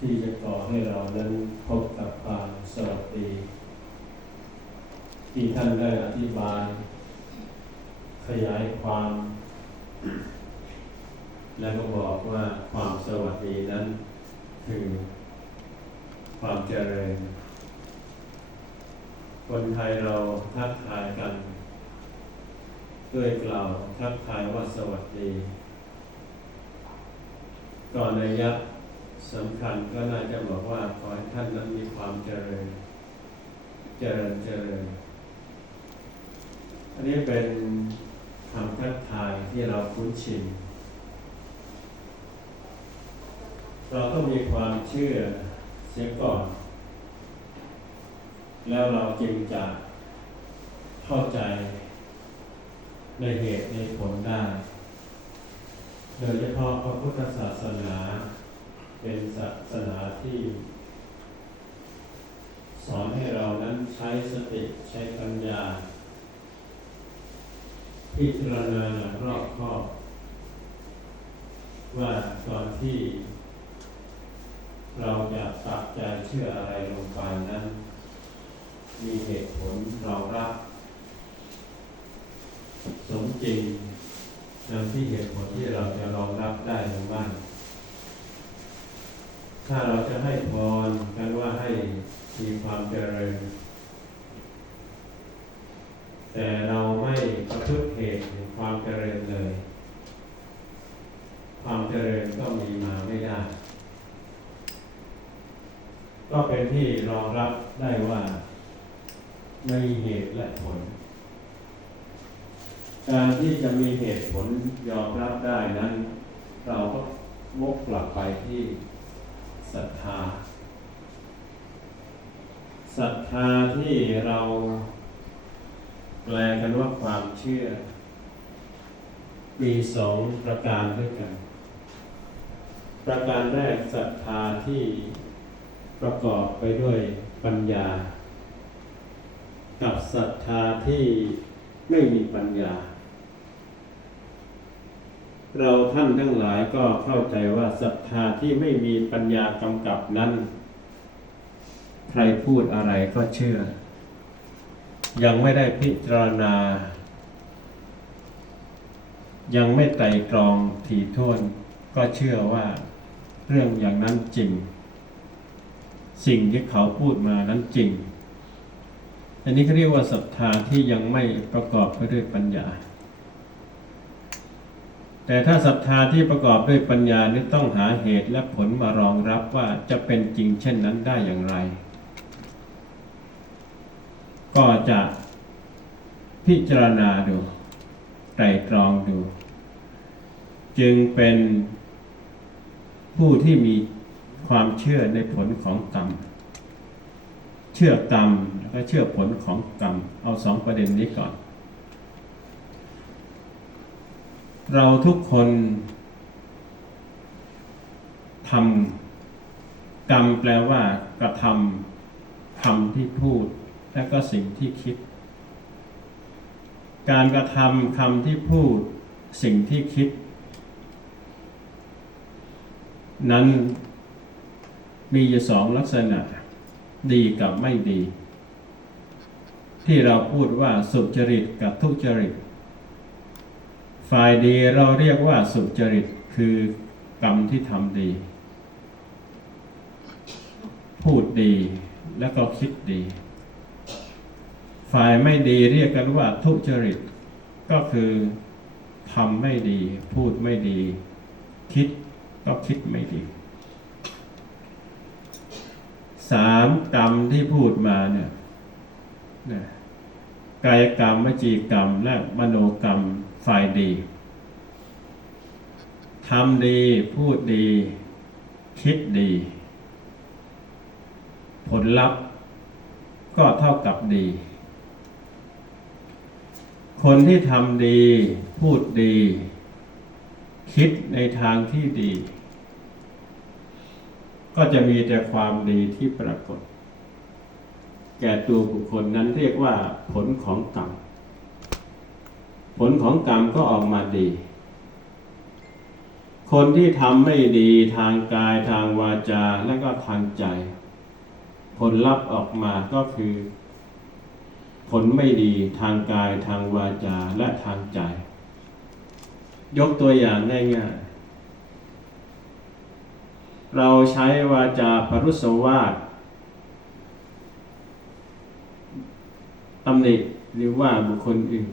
ที่จะก่อให้เรานั้นพบกับความสวัสดี ที่ท่านได้อธิบาย ขยายความ แล้วก็บอกว่าความสวัสดีนั้น คือความเจริญ คนไทยเราทักทายกันด้วยกล่าวทักทายว่าสวัสดีก่อนในยะ สำคัญก็น่าจะบอกว่าขอให้ท่านนั้นมีความเจริญ เจริญเจริญ อันนี้เป็นคำทักทายที่เราคุ้นชิน เราต้องมีความเชื่อเสียก่อน แล้วเราจึงจะเข้าใจในเหตุในผลได้ โดยเฉพาะพระพุทธศาสนา เป็นศาสนาที่ สอนให้เรานั้นใช้สติใช้ปัญญา พิจารณารอบคอบว่าตอนที่ เราจะตัดใจเชื่ออะไรลงไปนั้น มีเหตุผลเรารับสมจริงดังที่เหตุผลที่เราจะรองรับได้หรือไม่ ถ้าเราจะให้พรกันว่าให้มีความเจริญ แต่เราไม่ประพฤติเหตุแห่งความเจริญเลย ความเจริญก็มีมาไม่ได้ ก็เป็นที่รองรับได้ว่าไม่มีเหตุและผล การที่จะมีเหตุผลยอมรับได้นั้น เราก็วกกลับไปที่ ศรัทธาศรัทธาที่เราแปลกันว่าความเชื่อ มีสองประการด้วยกัน ประการแรกศรัทธาที่ประกอบไปด้วยปัญญา กับศรัทธาที่ไม่มีปัญญา เราท่านทั้งหลายก็เข้าใจว่าศรัทธาที่ไม่มีปัญญากำกับนั้น ใครพูดอะไรก็เชื่อ ยังไม่ได้พิจารณา ยังไม่ไตร่ตรองถี่ถ้วนก็เชื่อว่าเรื่องอย่างนั้นจริง สิ่งที่เขาพูดมานั้นจริง อันนี้เขาเรียกว่าศรัทธาที่ยังไม่ประกอบไปด้วยปัญญา แต่ถ้าศรัทธาที่ประกอบด้วยปัญญานี่ต้องหาเหตุและผลมารองรับว่าจะเป็นจริงเช่นนั้นได้อย่างไร ก็จะพิจารณาดูไตรตรองดู จึงเป็นผู้ที่มีความเชื่อในผลของกรรม เชื่อกรรมแล้วก็เชื่อผลของกรรม เอาสองประเด็นนี้ก่อน เราทุกคนทำกรรมแปลว่ากระทำคำที่พูด และก็สิ่งที่คิด การกระทำคำที่พูด สิ่งที่คิด นั้นมีอยู่สองลักษณะ ดีกับไม่ดี ที่เราพูดว่าสุจริตกับทุจริต ฝ่ายดีเราเรียกว่าสุจริตคือกรรมที่ทำดี พูดดีแล้วก็คิดดี ฝ่ายไม่ดีเรียกกันว่าทุจริต ก็คือทำไม่ดี พูดไม่ดี คิดก็คิดไม่ดีสามกรรมที่พูดมาเนี่ยนะกายกรรมวจีกรรม และมโนกรรม ฝ่ายดีทำดี พูดดี คิดดี ผลลัพธ์ก็เท่ากับดี คนที่ทำดี พูดดี คิดในทางที่ดี ก็จะมีแต่ความดีที่ปรากฏ แก่ตัวบุคคลนั้นเรียกว่าผลของกรรม ผลของกรรมก็ออกมาดี คนที่ทำไม่ดีทางกายทางวาจาและก็ทางใจ ผลลัพธ์ออกมาก็คือ ผลไม่ดีทางกายทางวาจาและทางใจ ยกตัวอย่างง่ายๆ เราใช้วาจาปรุสวาทตำหนิหรือว่าบุคคลอื่น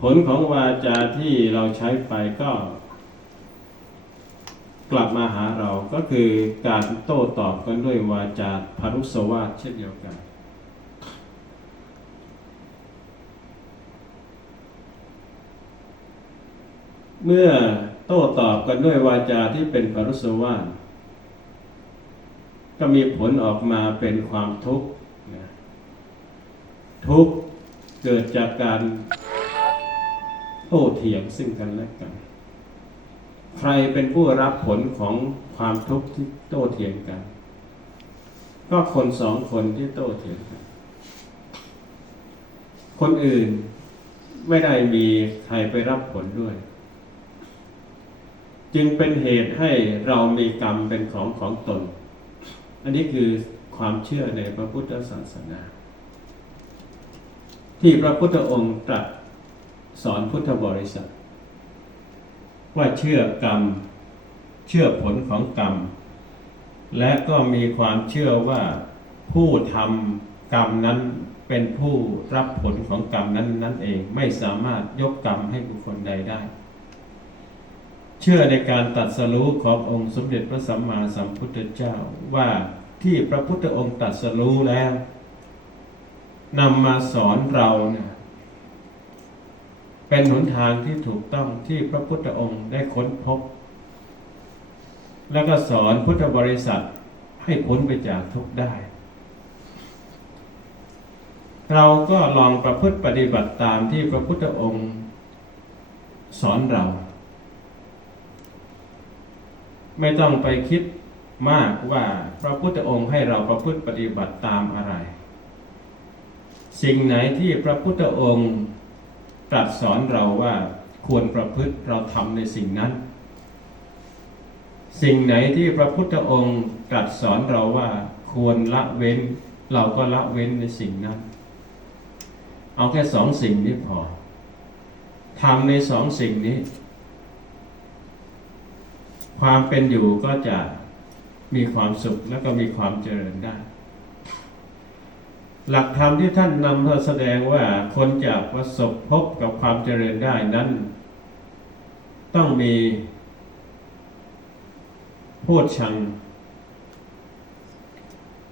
ผลของวาจาที่เราใช้ไปก็ กลับมาหาเราก็คือการโต้ตอบกันด้วยวาจาพารุสวาทเช่นเดียวกัน เมื่อโต้ตอบกันด้วยวาจาที่เป็นพารุสวาทก็มีผลออกมาเป็นความทุกข์ทุกข์เกิดจากการ โต้เถียงซึ่งกันและกัน ใครเป็นผู้รับผลของความทุกข์ที่โต้เถียงกัน ก็คนสองคนที่โต้เถียงกัน คนอื่นไม่ได้มีใครไปรับผลด้วย จึงเป็นเหตุให้เรามีกรรมเป็นของของตน อันนี้คือความเชื่อในพระพุทธศาสนา ที่พระพุทธองค์ตรัส สอนพุทธบริษัท ว่าเชื่อกรรม เชื่อผลของกรรม และก็มีความเชื่อว่าผู้ทำกรรมนั้นเป็นผู้รับผลของกรรมนั้นนั่นเองไม่สามารถยกกรรมให้บุคคลใดได้ เชื่อในการตัดสรู้ขององค์สมเด็จพระสัมมาสัมพุทธเจ้าว่าที่พระพุทธองค์ตัดสรู้แล้วนำมาสอนเราเนี่ย เป็นหนทางที่ถูกต้องที่พระพุทธองค์ได้ค้นพบ แล้วก็สอนพุทธบริษัทให้พ้นไปจากทุกข์ได้ เราก็ลองประพฤติปฏิบัติตามที่พระพุทธองค์ สอนเรา ไม่ต้องไปคิดมากว่าพระพุทธองค์ให้เราประพฤติปฏิบัติตามอะไร สิ่งไหนที่พระพุทธองค์ ตรัสสอนเราว่าควรประพฤติเราทำในสิ่งนั้น สิ่งไหนที่พระพุทธองค์ตรัสสอนเราว่าควรละเว้น เราก็ละเว้นในสิ่งนั้น เอาแค่สองสิ่งนี้พอทำในสองสิ่งนี้ ความเป็นอยู่ก็จะมีความสุขแล้วก็มีความเจริญได้ หลักธรรมที่ท่านนำมาแสดงว่าคนจะประสบพบกับความเจริญได้นั้น ต้องมีโพชฌัง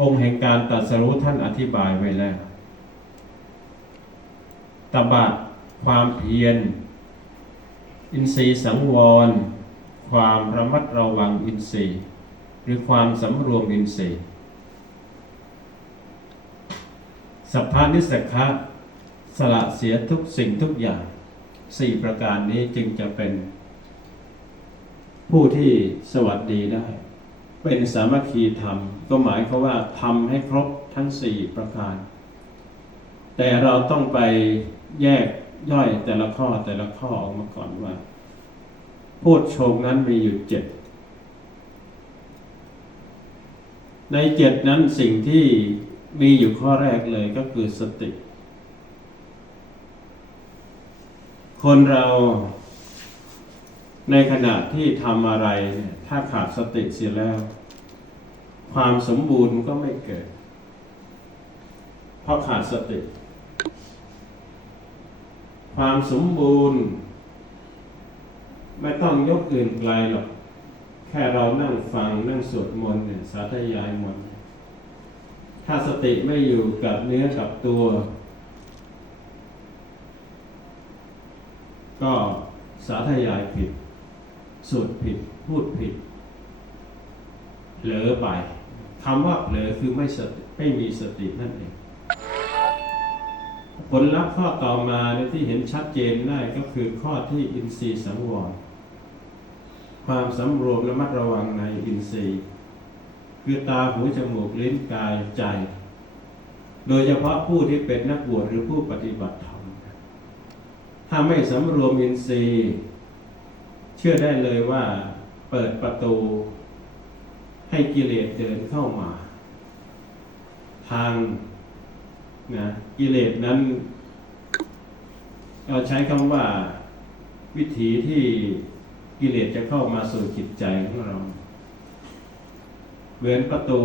องค์แห่งการตรัสรู้ท่านอธิบายไว้แล้วตบะความเพียร อินทรีย์สังวร ความระมัดระวังอินทรีย์ หรือความสำรวมอินทรีย์ สัพพานิสกะสละเสียทุกสิ่งทุกอย่างสี่ประการนี้จึงจะเป็น ผู้ที่สวัสดีได้ เป็นสามัคคีธรรม ก็หมายความว่าทำให้ครบทั้งสี่ประการ แต่เราต้องไปแยกย่อยแต่ละข้อแต่ละข้อออกมาก่อนว่าโพชฌงนั้นมีอยู่เจ็ดในเจ็ดนั้นสิ่งที่ มีอยู่ข้อแรกเลยก็คือสติ คนเราในขณะที่ทำอะไรเนี่ยถ้าขาดสติเสียแล้ว ความสมบูรณ์ก็ไม่เกิด เพราะขาดสติ ความสมบูรณ์ ไม่ต้องยกอื่นไกลหรอก แค่เรานั่งฟังนั่งสวดมนต์เนี่ยสาธยายมนต์ ถ้าสติไม่อยู่กับเนื้อกับตัว ก็สาธยายผิดสวดผิดพูดผิดเผลอไปคำว่าเผลอคือไม่สติไม่มีสตินั่นเองผลลัพธ์ข้อต่อมาที่เห็นชัดเจนได้ก็คือข้อที่อินทรีย์สังวรความสำรวมระมัดระวังในอินทรีย์ คือตาหูจมูกลิ้นกายใจ โดยเฉพาะผู้ที่เป็นนักบวชหรือผู้ปฏิบัติธรรม ถ้าไม่สำรวมอินทรีย์ เชื่อได้เลยว่าเปิดประตู ให้กิเลสเดินเข้ามา ทางนะกิเลสนั้นเราใช้คำว่าวิถีที่กิเลสจะเข้ามาสู่จิตใจของเรา เหมือนประตู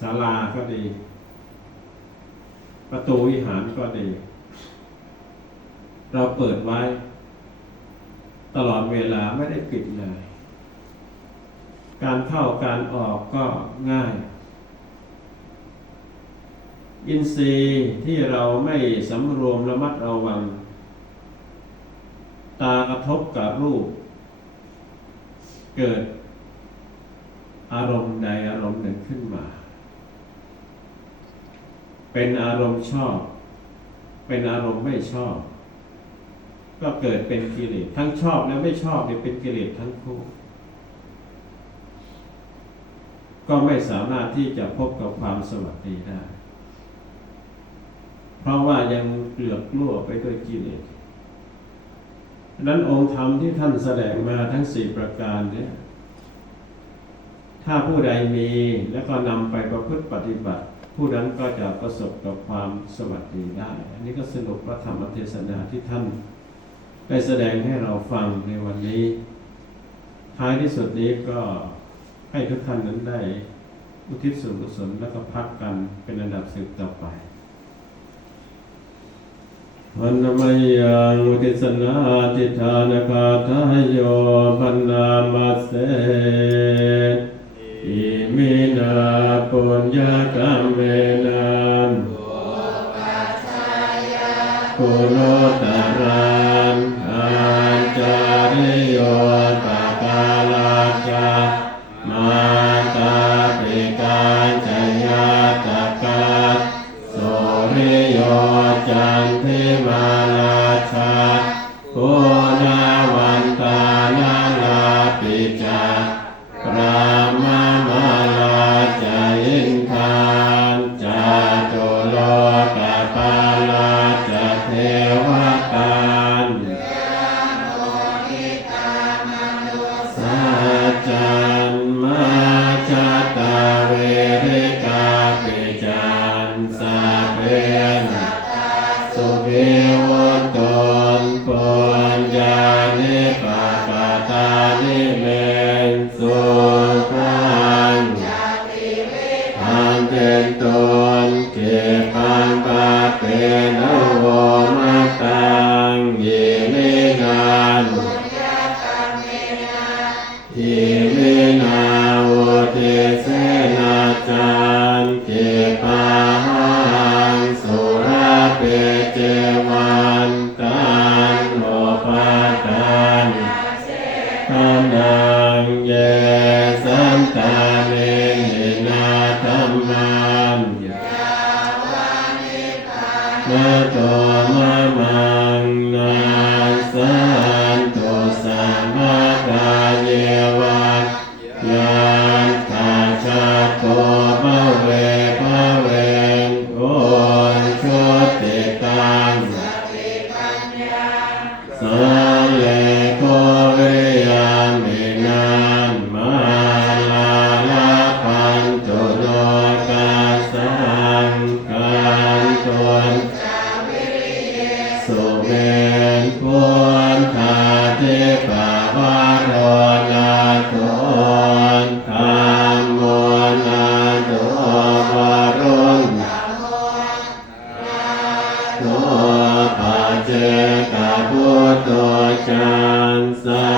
ศาลาก็ดี ประตูวิหารก็ดี เราเปิดไว้ ตลอดเวลาไม่ได้ปิดเลย การเข้าการออกก็ง่าย อินทรีย์ที่เราไม่สำรวมระมัดระวัง ตากระทบกับรูป เกิด อารมณ์ใดอารมณ์หนึ่งขึ้นมา เป็นอารมณ์ชอบ เป็นอารมณ์ไม่ชอบ ก็เกิดเป็นกิเลสทั้งชอบและไม่ชอบเนี่ยเป็นกิเลสทั้งคู่ก็ไม่สามารถที่จะพบกับความสวัสดีได้ เพราะว่ายังเกลือกกลัวไปด้วยกิเลสดังนั้นองค์ธรรมที่ท่านแสดงมาทั้งสี่ประการเนี่ย ถ้าผู้ใดมีแล้วก็นำไปประพฤติปฏิบัติ ผู้นั้นก็จะประสบกับความสวัสดีได้ อันนี้ก็สรุปพระธรรมเทศนาที่ท่าน ได้แสดงให้เราฟังในวันนี้ ท้ายที่สุดนี้ก็ให้ทุกท่านนั้นได้อุทิศส่วนกุศลแล้วก็พักกันเป็นอันดับสืบต่อไปวันนมยังอุทิศนาติธานคาทายโยพันนามาเส อิมินาปุญญากรรมเมนันปุโรตารันอัญจาริโย เน